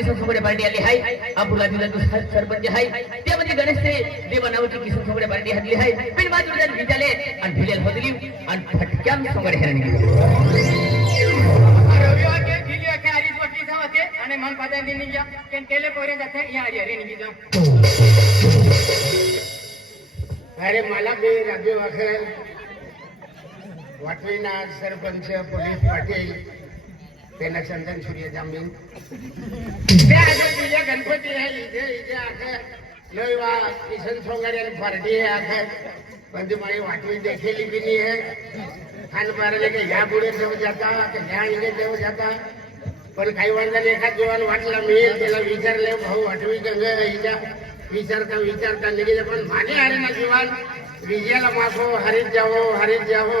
Kisan सोबडे party आली आहे. अपुला दिला सरपंच आहे. त्यामध्ये गणेश ते देवानावची किसन सोबडे पार्टी हातली आहे. बिन बाजूला विचारले आणि भिलेल होदली आणि फटक्यान सोबडे हेरणी गेली. रविवार के भिले के आरी पट्टी सावते आणि मन पदा दिन निया केन केले पोरे जाते या आरी हेरणी जा. अरे मला बी राजू वाखेल वाटवीना सरपंच पोलीस पाटील त्यांना चंदन सूर्य जामीन त्या दिले गणपती आहे इथे इथे आखे लयवा किशन सोंगारी पार्टी है आखे पण ती माझी वाटवी देखील भी नहीं है. खान मारले की ह्या पुढे देव जाता की ह्या इथे देव जाता. पण काही वाजता एखाद जीवन वाटला मिळेल त्याला विचारले भाऊ वाटवी गंगा हिच्या विचारता निघे पण माने आले ना जीवन विजयाला मागो हरित जावो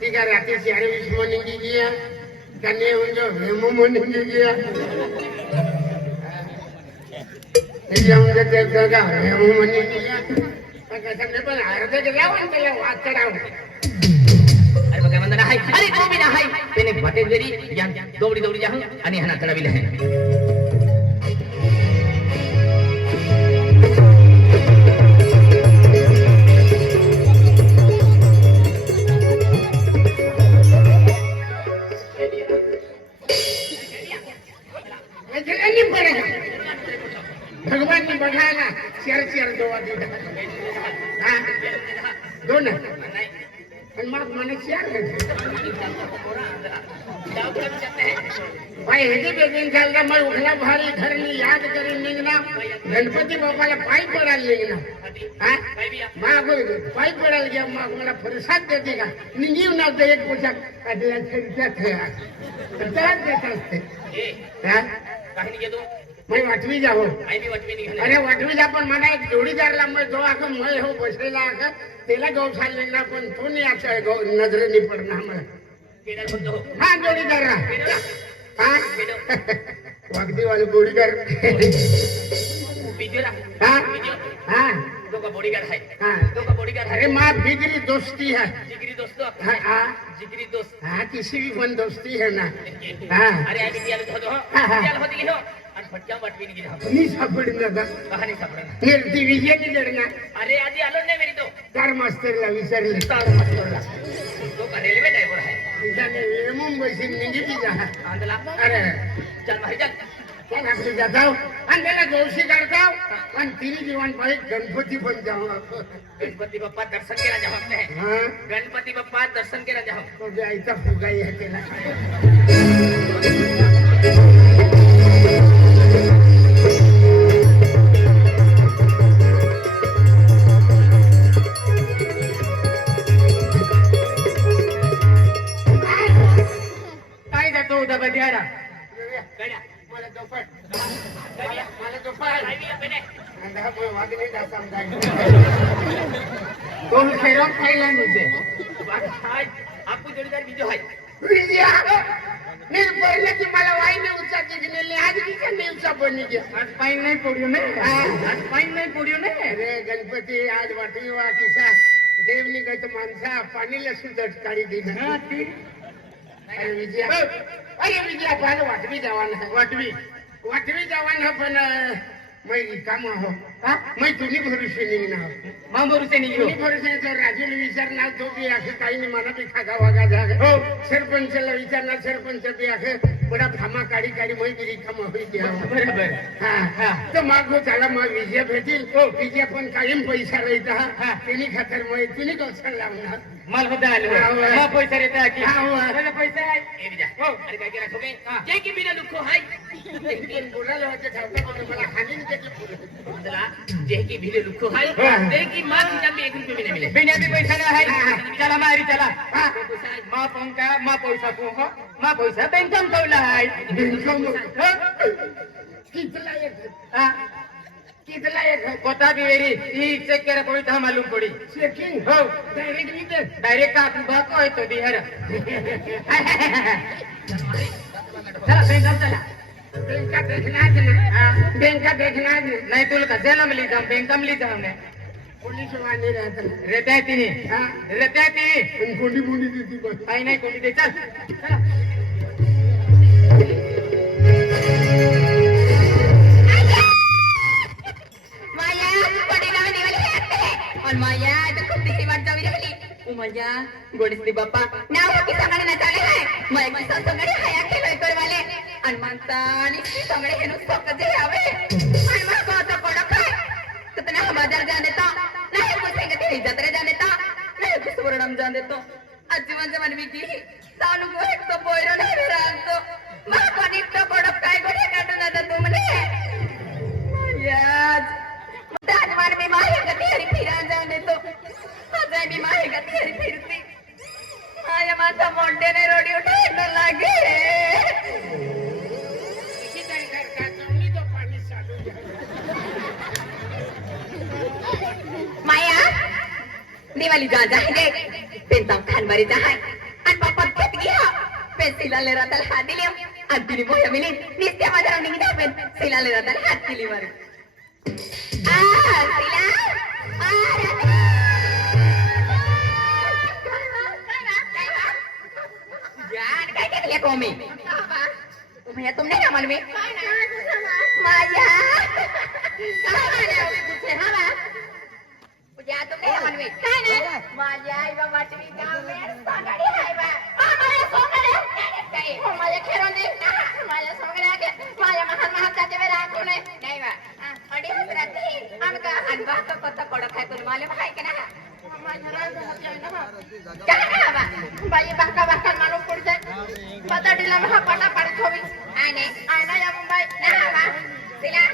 ठीक है रात्री सारे विश्व निघी गया कन्या जो हेमो निघी गया हेमो निघी गया पण अर्ध जावं त्याला वाद करावं. अरे बघा म्हणता नाही अरे कोणी नाही त्याने भटे जरी या दौडी जाहून आणि ह्याना चढविले आहे. भगवान ने बघायला चार दोवा दिला दोन पण मग मला चार भाई हे बेगिन चालता मग उठला भारी घरनी याद करून निघना गणपती बाप्पाला पाय पडायला निघना माग पाय पडायला घ्या मग मला प्रसाद देते का निघीव नव्हतं एक पोशाख काढला त्याच देत असते. मैं वाटवी जाओ अरे वाटवी जा पण मला एक जोडीदारला मग जो आख मैं हो बसलेला आख त्याला गौशाल लेना पण तो नाही आता नजरे नाही पडणार मला. हा जोडीदार हा वागदी वाले जोडीदार हा हा बॉडीगार्ड है. अरे माँ बिगड़ी दोस्ती है. जिगरी दोस्तों हाँ जिगरी दोस्त हाँ किसी भी मन दोस्ती है ना. हाँ अरे आगे दियाल होती हो आणि फटक्या वाटवी निघी जा. नहीं सापडना का कहाणी सापडणार. निर्ती विजय की लढना अरे आधी आलो नाही मेरी तो कार मास्टरला विचारले तो का रेल्वे ड्रायव्हर आहे. त्याने मुंबईशी निघी बी जा. आंधला अरे चल भाई चल क्या आपसे जाता हूँ आणि त्याला गौशी करता हूँ आणि तिने जीवन पाहिजे गणपती पण जाऊ. गणपती बाप्पा दर्शन केला जाऊ आपने हाँ गणपती बाप्पा दर्शन केला जाऊ. तो जायचा फुगाई आहे त्याला. काय जातो उद्या बद्याला मला दोपट मला दोपट वागणे जाता कोण खेळून खायला मुझे आपको जोडीदार बीजो है. निर्भरले की मला वाईने उचा दिखने आज की का नहीं उचा बनी गया. आज पाइन नहीं पड़ियो ने आज पाइन नहीं पड़ियो ने. अरे गणपती आज वाटवी वा किसा देवनी गत माणसा पाणीला सुदट काढी दिली. हां ती अरे विजया पाहिलं वाटवी जवान आहे. वाटवी जवान हा पण मै काम हो मै तुम्ही भरोसे निघणार मामूर से नहीं तुम्ही भरोसे तो राजूला विचारणार तो बी आखे काही नाही मला बी खागा वागा जाग हो सरपंचला विचारणार सरपंच बी आखे बडा थामा काढी मै बी रिकामा होई द्या. बरोबर हा हा तर मागो त्याला मग विजय भेटेल. हो विजय पण कायम पैसा राहता हा तिने खातर मै तिने गौशाल लावणार माल होता आलो मा पैसा रहता की हाँ, हुआ. मला पैसा आहे ए बीजा हो अरे काय केला ठोके जे की बिना दुखो हाय. पण बोलायला होते ठावता पण मला हानील त्याची आंधला जे की बिना दुखो हाय हाँ. ते की मां की जब 1 रुपया भी नहीं मिले. बिना भी पैसा ना है चला मारी चला हा मा पंका मा पैसा को हो मा पैसा बेंकम ठेवला आहे. कितला एक हां कितला एक कोता भी वेरी ई चेक करे कोई था मालूम पड़ी चेकिंग हो डायरेक्ट विते डायरेक्ट का तुबा को है तो बिहार चला बेंकम चला बैंका देखना है ना बैंका देखना है नहीं तुल का जन्म ली था बेंकम ली था हमने पुलिस वाले रहते रहता है ती हाँ रहता है ती कोंडी बुंडी देती बस काही नाही कोणी दे चल चला दिसली बाप्पा नाव की सांगणे ना चाले है मैं की सांगणे हाया केलोय करवाले आणि म्हणतानी की सांगणे हे नुसतं कधी यावे आणि मग कोणता कडक आहे तर ना बाजार जाने ता नाही कुठे गती जत्रे जाने ता नाही कुछ वर्णम जाने तो आजीवन जमान विकी तानु को एक तो बोयरो नाही रांतो मग कोणी तो कडक काय गोडे काढून आता तू म्हणे याज आज मार मी माहे गती हरी फिरा जाने तो आज मी माहे गती हरी फिरती माझ्या माथा मोठ्याने रोडी उठायला लागे किती काय करता चांगली तो पाणी चालू माया दिवाली जा जाएंगे पेंता खानबारी जाए आणि बाप्पा घेत गया पेसिला ले रातल हात दिली आज दिली मोया मिली निस्त्या माझ्या रंगी दाबेन सिला ले रातल हात दिली वर सिला यार काय केले कोमी तुम्ही तुमने क्या मालूम है माया या तुमने क्या मालूम है काय ना माया आई बाबा टीवी का मेर सांगाडी हाय बा माया सोंगडे काय माया खेळून दे माया सोंगडे के माया महान जाते वे राखू नाही बा अडी हसराती आमका अनबा तो कत कडक आहे तुला मालूम आहे की ना माया राज होते ना काय ना बा बाई बाका बाका मालूम पडते पताडीला हा पाटा पाडत होवी आणि आना या मुंबई ना बा तिला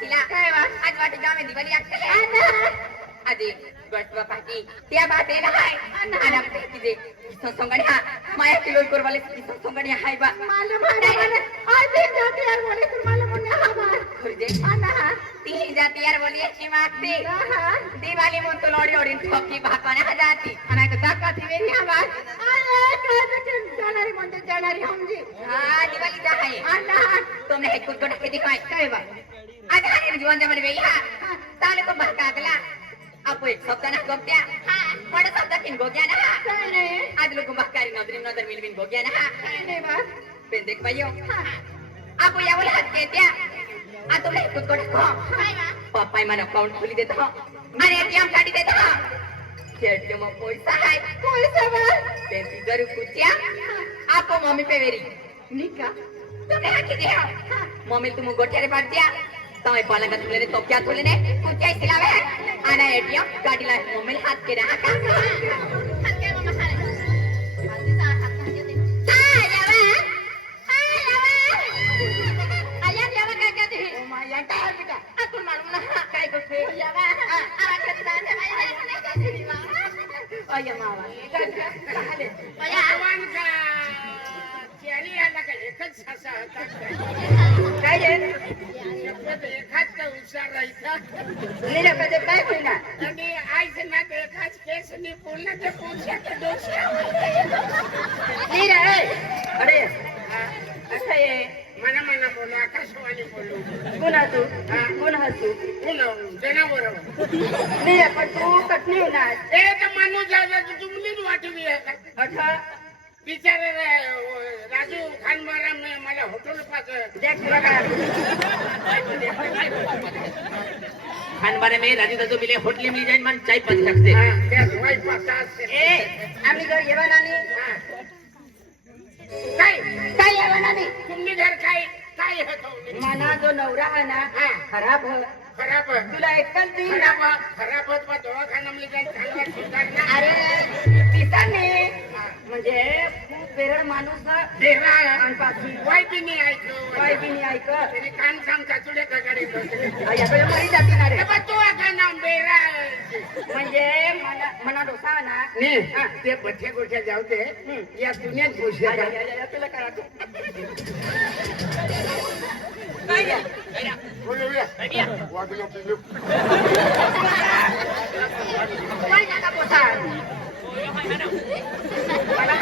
तिला काय बा आज वाटी जामे दिवाळी आकले आधी बसवा पाटी त्या बाटे ना हाय आणि आपले तिजे संगणी हा माया किलो करवाले संगणी हाय बा मालूम आहे आज ते जाती यार बोले तुम मालूम नाही हा बा खुरजे आना ती जाती यार बोली अच्छी मागते दिवाली मो तो लोडी ओडी ठोकी भाकणे हा जाती आणि का दाका थी वेनी हा बा अरे काय जाणारी म्हणजे जाणारी हमजी हा दिवाली जा आहे आना तुमने हे कुछ गोटा के दिखाई काय बा आज हाने जीवन जमन वे हा ताले को भाका अगला आपो एक शब्द ना गोप्या हां बड़ा शब्द किन गोग्या ना काय नाही आज लोक भाकारी नदर मिलविन गोग्या ना काय नाही बा पेन देख भाइयो आपो या बोला हात के त्या आ तुमने कुछ गोटा को काय बा पापाई मन अकाउंट खोली देता आणि एटीएम काढी देता शेट मग पैसा आहे पैसा बा पेन जरूर कुच्या आपो मम्मी पे वेरी निका तुमने हाकी दिया मम्मी तुम गोठ्यारे पाड दिया तमे पालंगा तुले ने तो क्या तुले ने कुच्या सिलावे आना एटीएम गाडीला मम्मी हात के रहा का हात के मम्मा हात माझीचा हात खाली दे आया यावा काय कहते ओ माया काय बेटा आपण मालूम ना काय करते यावा आवाज करता है माया ओय मावा काय माया भगवान का चेरी आला का एकच सासा होता काय रे शपथ एकाच का हुशार राहायचा नीला कदे काय होईना आणि आईच ना ते एकाच केस नि पूर्ण ते पुढच्या डोक्या नीला अरे अच्छा ये मना मना बोलो आकाशवाणी बोलो कोणा तू कोण हसू बोलो जनावर नीला पण तू कटनी होणार ए तर माणूस जायला तुमलीच वाटवी आहे का अच्छा बिचारे राजू खानबारा में मला होटल पास देख लगा खानबारे में राजू दादू मिले होटल मिल जाए मन चाय पी सकते हां त्या वाई पास ए आम्ही घर येवा नानी काय काय येवा नानी तुम्ही घर काय काय होतो मना जो नवरा आहे ना खराब है खराब तुला एकल दी खराब होत बा दवाखाना मध्ये जाऊन खाल्ला सुधारला अरे पिसाने म्हणजे खूप वेरळ माणूस तेरा आणि पाठी वाई बी नाही ऐकलं काय बी नाही ऐक त्याने कान सांग काचुडे कगाडे याकडे मरी जाते ना रे तो आता नाम बेरा म्हणजे मना डोसा ना ते बठ्या गोठ्या जाऊ दे या दुनियात खुश तुला करा बोलूया वागलो पिलो काय नका बोसा मला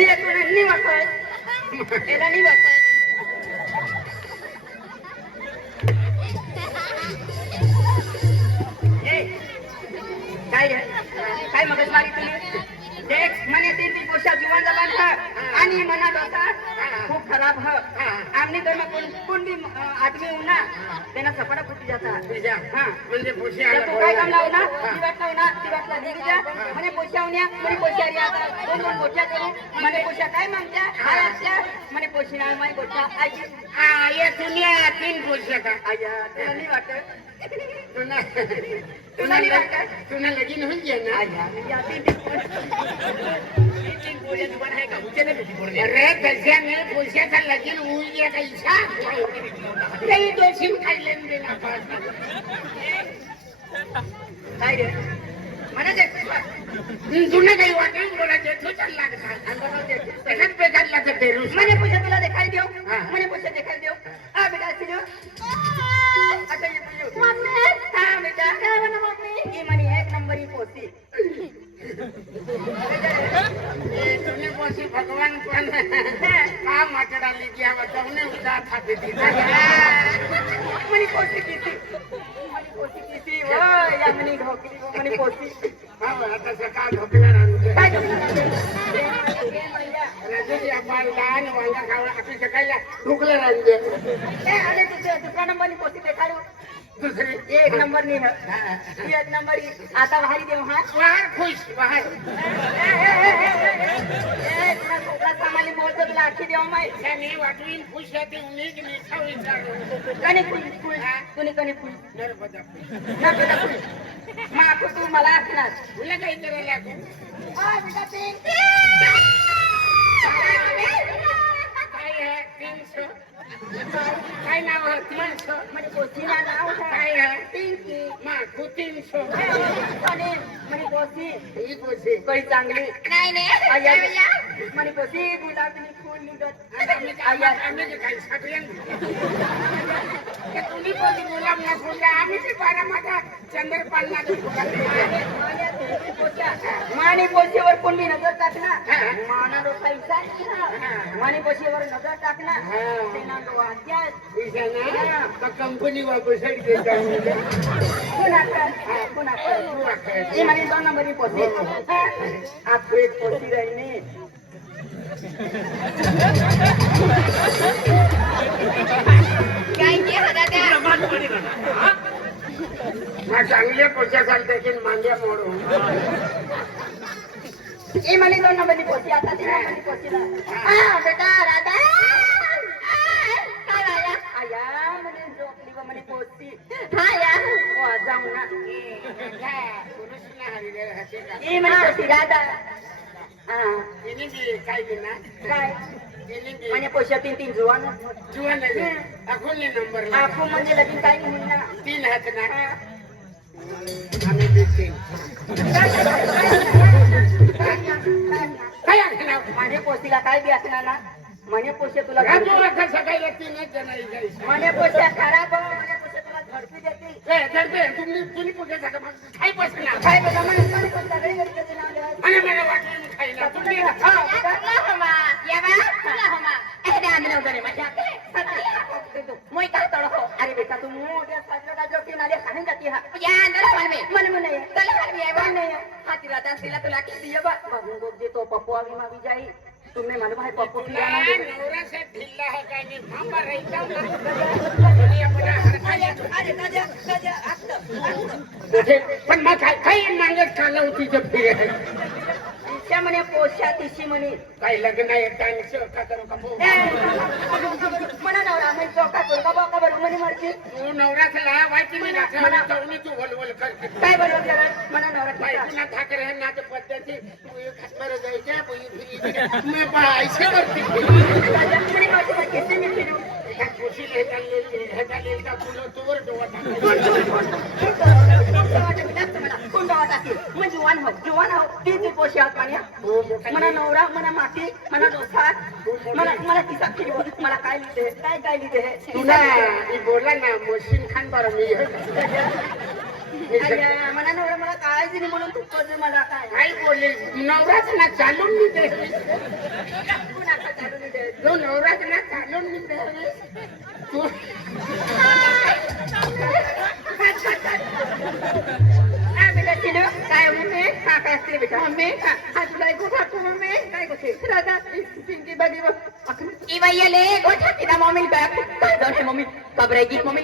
नि वाटत एला नि वाटत काय रे काय मगजमारी तुली देख मने तीन पोषा जीवन जबान आणि मना डोसा खूप खराब ह नहीं तो मैं कौन भी आदमी हूँ ना तेना सपना फुटी जाता तुझ्या हाँ म्हणजे पोशी जब तू काय काम लावू ना ती वाटला ना निघ जा म्हणे पोशा होण्या म्हणे पोशा आता दोन पोशा करू म्हणे पोशा काय मागत्या काय असत्या म्हणे पोशी ना माई पोशा आई ये दुनिया 3 पोशी का आया तुला नाही वाटत तुला तुला नाही वाटत तुला लगीन होईल की ना आया या तीन पोळ्या दुकान आहे का उचे नाही भेटी पोळ्या अरे तशाने पोशाचा लगीन होईल या का इच्छा नाही दोषी खायले देना काय रे म्हणा ते तुला काही वाटेल बोलायचे तो चालला त्याच्यात बेकारला तर बेरूस मैंने पूछा तुला दिखाई दियो मैंने पूछा दिखाई दियो आ बेटा सिलो अच्छा ये पूछो मम्मी हां बेटा क्या बना मम्मी ये मनी एक नंबर ही पोसी तुमने पोसी भगवान पण का माटडा ली गया बताऊने उदा था बेटी मनी पोसी किसी वो या मनी ढोकली वो मनी पोसी हां आता सका ढोकला रांगे काय राजू आपण लहान वांगा खावला आपण सकाळला ढोकला रांगे अरे तुझे दुसरा नंबर ही पोसी देखाडू दुसरी एक नंबर नहीं है एक नंबर ही आता भारी देव हां बाहर खुश बाहर तुला सामाली बोलतो तुला आखी देव माय त्याने वाटवीन खुश होती उन्हीं की मीठा विचार कणी फुल तुने कणी फुल नर्मदा ना बेटा फुल माफ तू मला आखणार तुला काही करायला आ बेटा ते काय आहे 300 काय नाव आहे 300 म्हणजे पोसीला नाव काय आहे पिंकी मा 300 आणि म्हणे पोसी ही पोसी कळी चांगली नाही नाही आया म्हणे पोसी गुलाबी फुल निघत आया आम्ही काय सगळ्यां तुम्ही कोणी गुलाम ना फुला आम्ही ते बारा माझा चंद्रपालना मानी पोशीवर कोणी नजर टाकणार माना रो पैसा मानी पोशीवर नजर टाकणार तेना लो वाक्यात कंपनी वापस पुन्हा ये म्हणे 2 नंबरची पोशी आपको एक पोशी राहिली काय के होता त्या चांगल्या पोशा चालते की मांड्या मोडून ये म्हणे 2 नंबरची पोशी आता 3 नंबरची पोशीला बेटा राधा काय आया आया म्हणे झोपली व म्हणे पोशी हा या ओ जाऊ ना ये म्हणे पोशी राधा तिने बी काय दिना काय तिने बी म्हणे पोशा 3 जुवान जुवान अकोले नंबर आपको म्हणजे लगीन काही नाही ना 3 हात ना आम्ही बी 3 काय असणार माझे पोशीला काय बी असणार ना म्हणे पोशे तुला राजू आता सकाळी 3 जण जायचं म्हणे पोशा खराब म्हणे पोशे तुला झडपी देते तुम्ही कुठे जाता काय बसला काय बेटा म्हणे सगळी घरी त्याचे नाव लिहायचं आणि मला वाटलं मी खायला तुम्ही अरे बेटा तू मोठ्या साजरो की नाले खाने जाती है मन में नहीं हाथी रहता सिला तुला के दिए बाबू को दे तो पप्पू आगे मांगी जाई तुमने मालूम है पप्पू की नवरा से ढिल्ला है काय नाही मामा रहता पण मग काय मागत खाल्लं होती जब तिच्या म्हणे पोशा तिशी म्हणे काय लग्न आहे काय चौका करू का म्हणा नवरा म्हणजे चौका करू का बाबा बरोबर म्हणे मरची तू नवराच लावायची मी ना तू वलवल करते काय बरोबर म्हणा नवरा बायकोला ठाकरे आहे ना पद्धती बरं जायच्या मी पैसे करते म्हणे मावशी किती मी फिरू खुशी ह्याचा फुलं तोवर डोवा जुवान हो ती पोशी आत पाण्या मला नवरा मला माती मला डोसा मला तिचा फिरव मला काय लिहिते काय लिहिते तुला बोला ना मोशीन खान बरं मी मला नवरा मला काळजी नाही म्हणून तू कर्ज मला काय बोलले नवराच ना चालून मी दे जो नवराच ना चालून मी दे तू काय मम्मी काय असते बेटा मम्मी तुला ऐकू खातो मम्मी काय गोष्टी राधा पिंकी बघी ई वैया ले गोठा तिना मम्मी का काय मम्मी कब रहेगी मम्मी